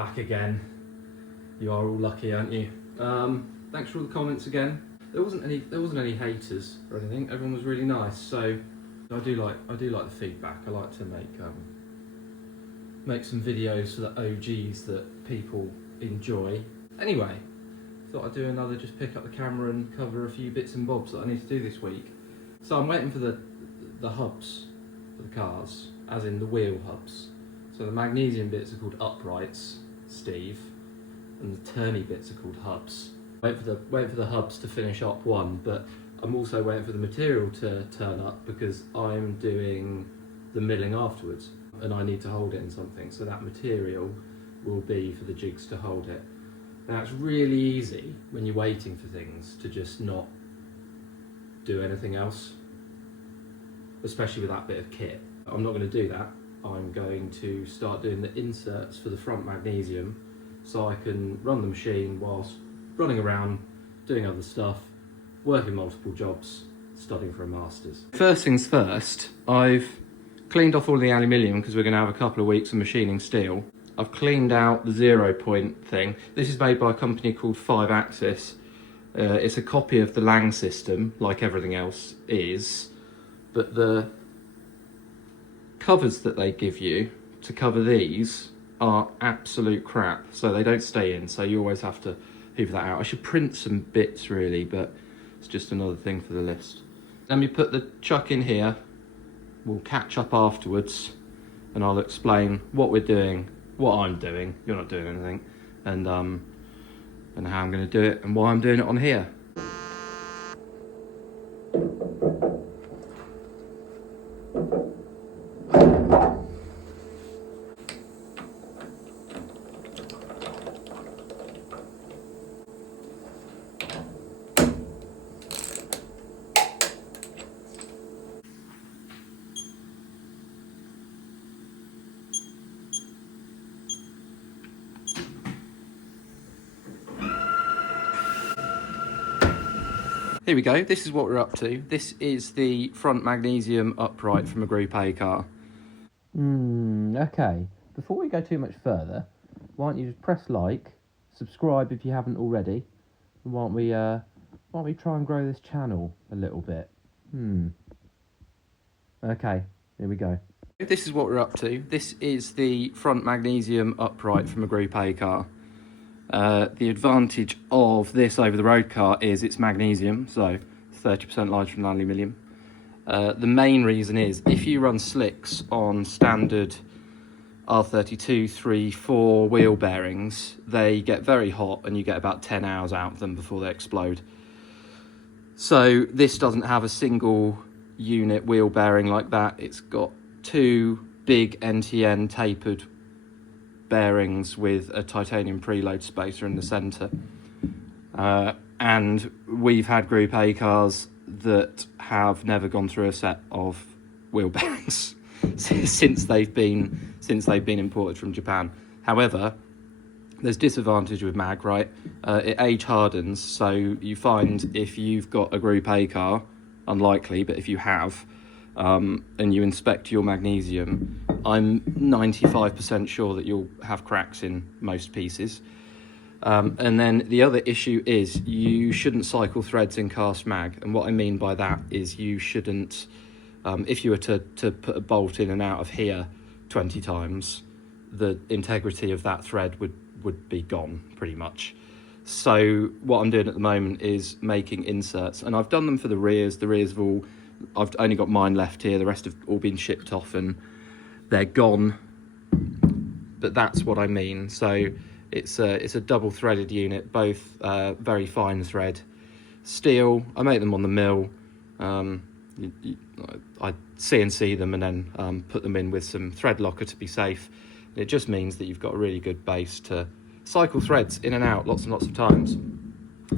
back again. You are all lucky, aren't you? Thanks for all the comments again. There wasn't any haters or anything. Everyone was really nice. So I do like the feedback. I like to make some videos for the OGs that people enjoy. Anyway, thought I'd do another, just pick up the camera and cover a few bits and bobs that I need to do this week. So I'm waiting for the hubs for the cars, as in the wheel hubs. So the magnesium bits are called uprights, Steve, and the turny bits are called hubs. Wait for the hubs to finish up one, but I'm also waiting for the material to turn up because I'm doing the milling afterwards and I need to hold it in something, so that material will be for the jigs to hold it. Now it's really easy when you're waiting for things to just not do anything else, especially with that bit of kit. I'm not going to do that. I'm going to start doing the inserts for the front magnesium so I can run the machine whilst running around, doing other stuff, working multiple jobs, studying for a master's. First things first, I've cleaned off all the aluminium because we're going to have a couple of weeks of machining steel. I've cleaned out the 0 point thing. This is made by a company called 5 Axis. It's a copy of the Lang system, like everything else is, but the covers that they give you to cover these are absolute crap, so they don't stay in, so you always have to hoover that out. I should print some bits really, but it's just another thing for the list. Let me put the chuck in here, we'll catch up afterwards and I'll explain what we're doing, what I'm doing, you're not doing anything, and how I'm going to do it and why I'm doing it on here. Here we go, this is what we're up to. This is the front magnesium upright from a Group A car. Okay, before we go too much further, why don't you just press like, subscribe if you haven't already, and why don't we try and grow this channel a little bit? Okay, here we go. This is what we're up to. This is the front magnesium upright from a Group A car. The advantage of this over the road car is it's magnesium, so 30% lighter than aluminium. The main reason is if you run slicks on standard R32, 3, 4 wheel bearings, they get very hot and you get about 10 hours out of them before they explode. So this doesn't have a single unit wheel bearing like that. It's got 2 big end-to-end tapered bearings with a titanium preload spacer in the centre, and we've had Group A cars that have never gone through a set of wheel bearings since they've been imported from Japan. However, there's disadvantage with mag, right? It age hardens, so you find if you've got a Group A car, unlikely, but if you have, and you inspect your magnesium, I'm 95% sure that you'll have cracks in most pieces. And then the other issue is you shouldn't cycle threads in cast mag. And what I mean by that is you shouldn't, if you were to put a bolt in and out of here 20 times, the integrity of that thread would be gone pretty much. So what I'm doing at the moment is making inserts, and I've done them for the rears. The rears have all, I've only got mine left here, the rest have all been shipped off and they're gone, but that's what I mean. So it's a double threaded unit, both very fine thread steel. I make them on the mill. I CNC them and then put them in with some thread locker to be safe. It just means that you've got a really good base to cycle threads in and out lots and lots of times.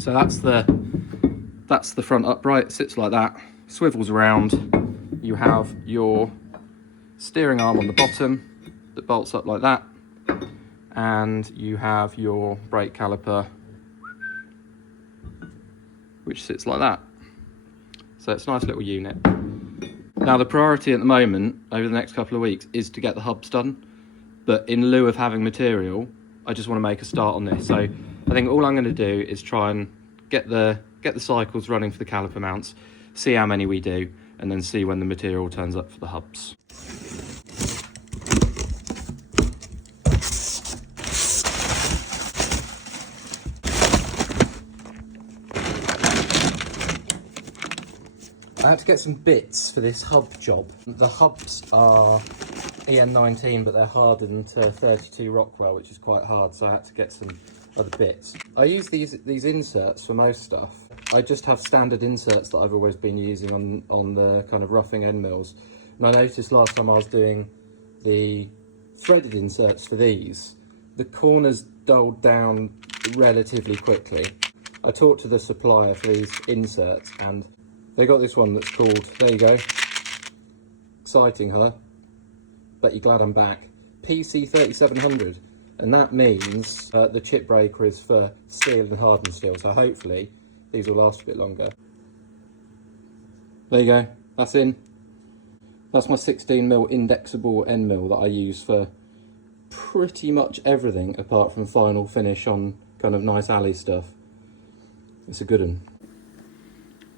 So that's the front upright. It sits like that, swivels around. You have your steering arm on the bottom that bolts up like that, and you have your brake caliper which sits like that. So it's a nice little unit. Now the priority at the moment over the next couple of weeks is to get the hubs done, but in lieu of having material, I just want to make a start on this. So I think all I'm going to do is try and get the cycles running for the caliper mounts, see how many we do, and then see when the material turns up for the hubs. I had to get some bits for this hub job. The hubs are EN19, but they're hardened to 32 Rockwell, which is quite hard, so I had to get some other bits. I use these inserts for most stuff. I just have standard inserts that I've always been using on the kind of roughing end mills. And I noticed last time I was doing the threaded inserts for these, the corners dulled down relatively quickly. I talked to the supplier for these inserts and they got this one that's called, there you go, exciting, huh? Bet you're glad I'm back, PC3700, and that means the chip breaker is for steel and hardened steel, so hopefully these will last a bit longer. There you go, that's in. That's my 16mm indexable end mill that I use for pretty much everything apart from final finish on kind of nice alley stuff. It's a good one.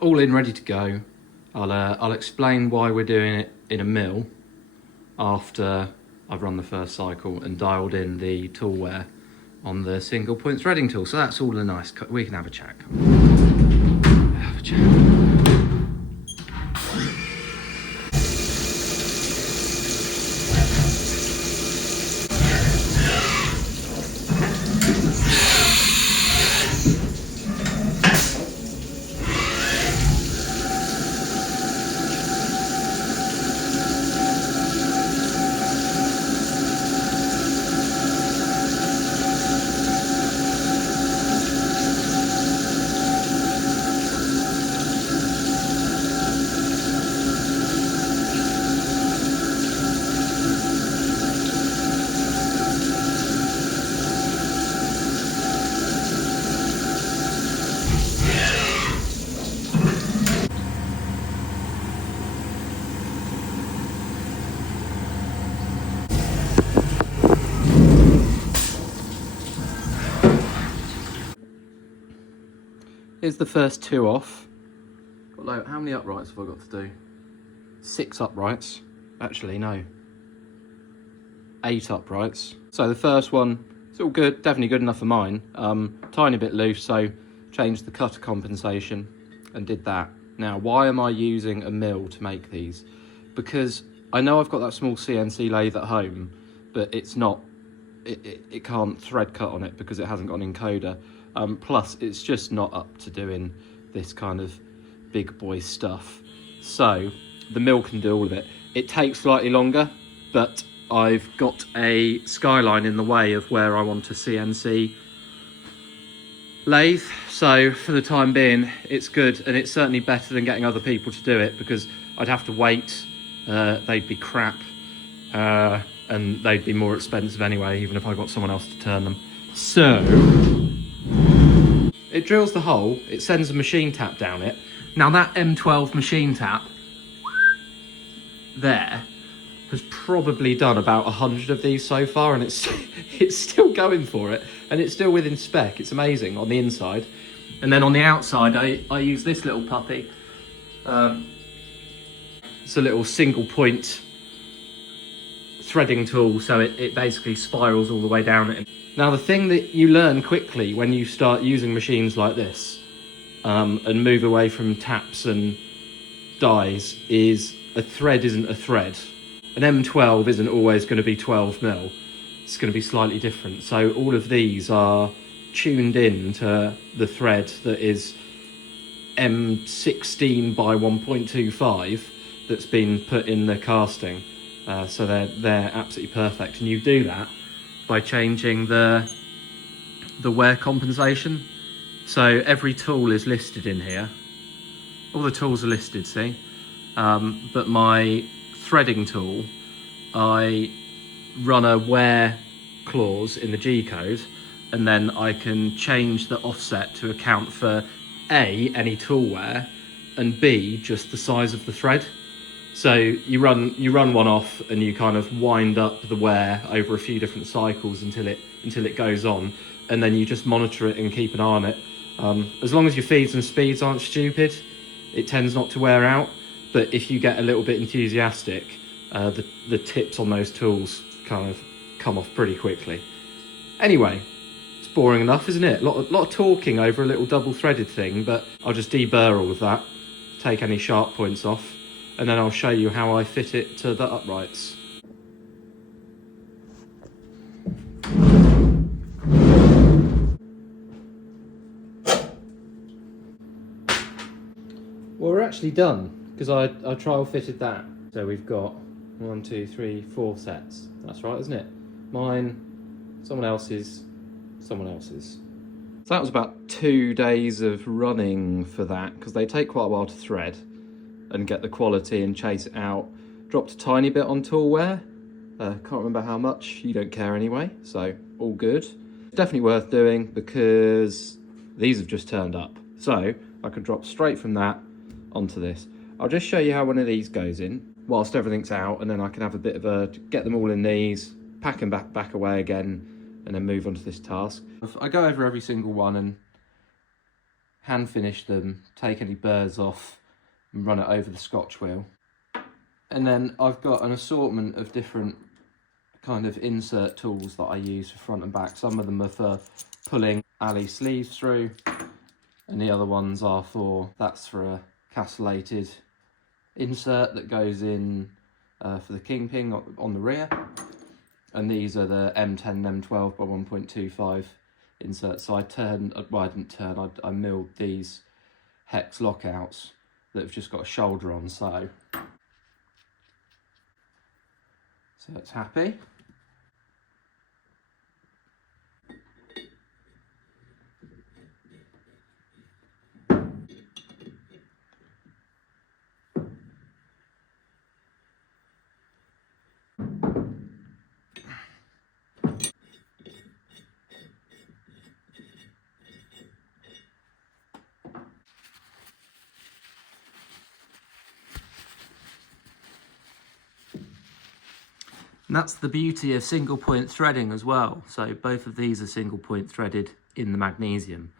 All in, ready to go. I'll explain why we're doing it in a mill after I've run the first cycle and dialed in the tool wear on the single point threading tool. So that's all a nice cut. We can have a chat. Have a chat. Here's the first two off. How many uprights have I got to do? 6 uprights. Actually, no. 8 uprights. So the first one, it's all good, definitely good enough for mine. Tiny bit loose, so changed the cutter compensation and did that. Now, why am I using a mill to make these? Because I know I've got that small CNC lathe at home, but it's not, it can't thread cut on it because it hasn't got an encoder. Plus, it's just not up to doing this kind of big boy stuff. So, the mill can do all of it. It takes slightly longer, but I've got a skyline in the way of where I want a CNC lathe. So, for the time being, it's good, and it's certainly better than getting other people to do it, because I'd have to wait, they'd be crap, and they'd be more expensive anyway, even if I got someone else to turn them. So, it drills the hole, it sends a machine tap down it. Now that M12 machine tap there has probably done about 100 of these so far, and it's still going for it, and it's still within spec. It's amazing on the inside. And then on the outside, I use this little puppy. It's a little single point threading tool, so it basically spirals all the way down it. Now, the thing that you learn quickly when you start using machines like this and move away from taps and dies is a thread isn't a thread. An M12 isn't always going to be 12mm. It's going to be slightly different. So all of these are tuned in to the thread that is M16 by 1.25 that's been put in the casting. So they're absolutely perfect, and you do that by changing the wear compensation. So every tool is listed in here. All the tools are listed, see? But my threading tool, I run a wear clause in the G code, and then I can change the offset to account for A, any tool wear, and B, just the size of the thread. So you run one off and you kind of wind up the wear over a few different cycles until it goes on, and then you just monitor it and keep an eye on it. As long as your feeds and speeds aren't stupid, it tends not to wear out. But if you get a little bit enthusiastic, the tips on those tools kind of come off pretty quickly. Anyway, it's boring enough, isn't it? A lot of talking over a little double-threaded thing, but I'll just deburr all of that, take any sharp points off, and then I'll show you how I fit it to the uprights. Well, we're actually done, because I trial fitted that. So we've got 1, 2, 3, 4 sets. That's right, isn't it? Mine, someone else's, someone else's. So that was about 2 days of running for that, because they take quite a while to thread and get the quality and chase it out. Dropped a tiny bit on tool wear. Can't remember how much, you don't care anyway, so all good. Definitely worth doing because these have just turned up. So I could drop straight from that onto this. I'll just show you how one of these goes in whilst everything's out, and then I can have a bit of a, get them all in these, pack them back away again, and then move on to this task. I go over every single one and hand finish them, take any burrs off, and run it over the Scotch wheel. And then I've got an assortment of different kind of insert tools that I use for front and back. Some of them are for pulling alley sleeves through, and the other ones are that's for a castellated insert that goes in for the kingpin on the rear. And these are the M10 and M12 by 1.25 inserts. So I milled these hex lockouts that have just got a shoulder on, so it's happy. And that's the beauty of single point threading as well. So both of these are single point threaded in the magnesium.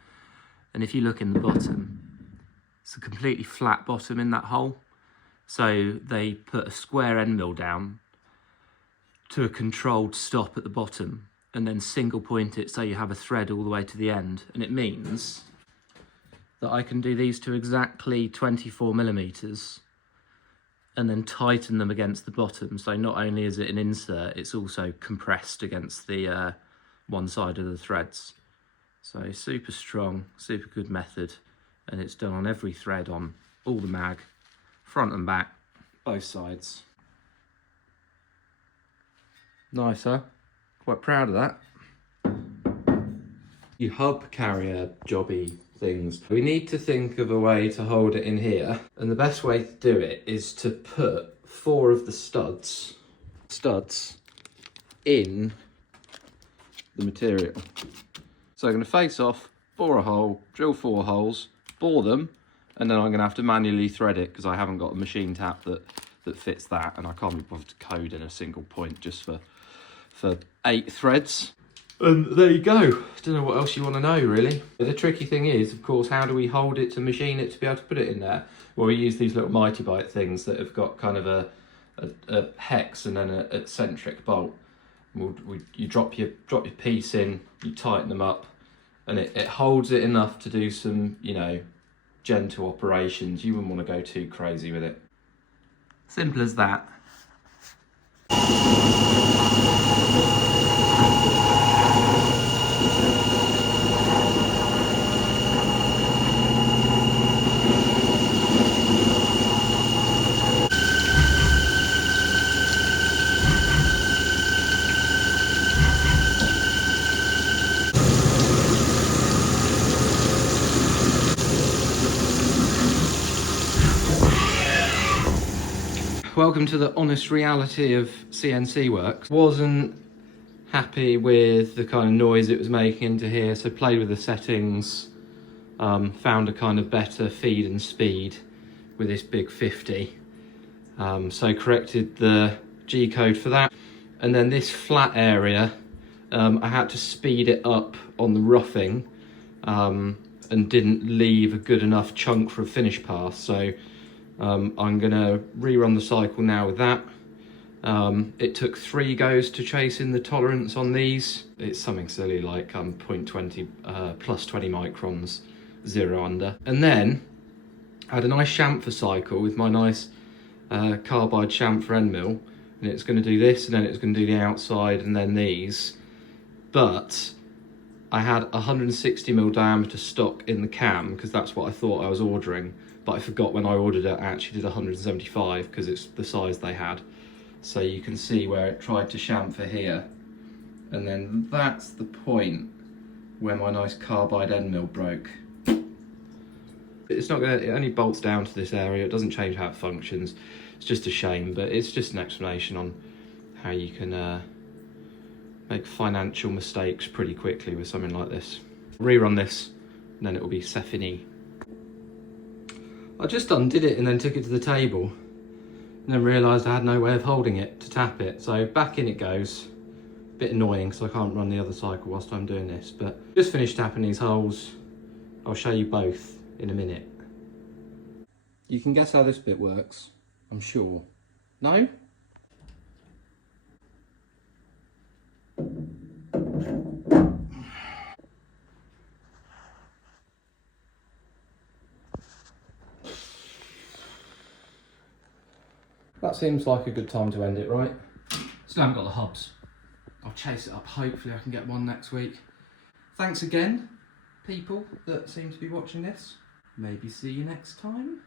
And if you look in the bottom, it's a completely flat bottom in that hole. So they put a square end mill down to a controlled stop at the bottom and then single point it so you have a thread all the way to the end. And it means that I can do these to exactly 24 millimeters and then tighten them against the bottom. So not only is it an insert, it's also compressed against the one side of the threads. So super strong, super good method. And it's done on every thread on all the mag, front and back, both sides. Nice, huh? Quite proud of that. You hub carrier jobby things. We need to think of a way to hold it in here. And the best way to do it is to put 4 of the studs in the material. So I'm going to face off, bore a hole, drill 4 holes, bore them, and then I'm going to have to manually thread it because I haven't got a machine tap that fits that, and I can't be bothered to code in a single point just for 8 threads. And there you go. Don't know what else you want to know, really. The tricky thing is, of course, how do we hold it to machine it to be able to put it in there? Well, we use these little Mighty Bite things that have got kind of a hex and then an eccentric bolt. You drop your piece in, you tighten them up, and it holds it enough to do some, you know, gentle operations. You wouldn't want to go too crazy with it. Simple as that. Welcome to the honest reality of CNC work. Wasn't happy with the kind of noise it was making into here, so played with the settings, found a kind of better feed and speed with this big 50. So corrected the G code for that. And then this flat area, I had to speed it up on the roughing and didn't leave a good enough chunk for a finish pass. So I'm gonna rerun the cycle now with that. It took 3 goes to chase in the tolerance on these. It's something silly like 0.20 plus 20 microns, 0 under. And then I had a nice chamfer cycle with my nice carbide chamfer end mill, and it's going to do this, and then it's going to do the outside, and then these. But I had 160mm diameter stock in the cam because that's what I thought I was ordering, but I forgot when I ordered it I actually did 175 because it's the size they had. So you can see where it tried to chamfer here, and then that's the point where my nice carbide end mill broke. It's not gonna, it only bolts down to this area, it doesn't change how it functions. It's just a shame, but it's just an explanation on how you can make financial mistakes pretty quickly with something like this. Rerun this, and then it will be c'est fini. I just undid it and then took it to the table, and then realised I had no way of holding it to tap it. So back in it goes. Bit annoying, so I can't run the other cycle whilst I'm doing this, but just finished tapping these holes. I'll show you both in a minute. You can guess how this bit works, I'm sure. No? That seems like a good time to end it, right? Still haven't got the hubs. I'll chase it up, hopefully I can get one next week. Thanks again, people that seem to be watching this. Maybe see you next time.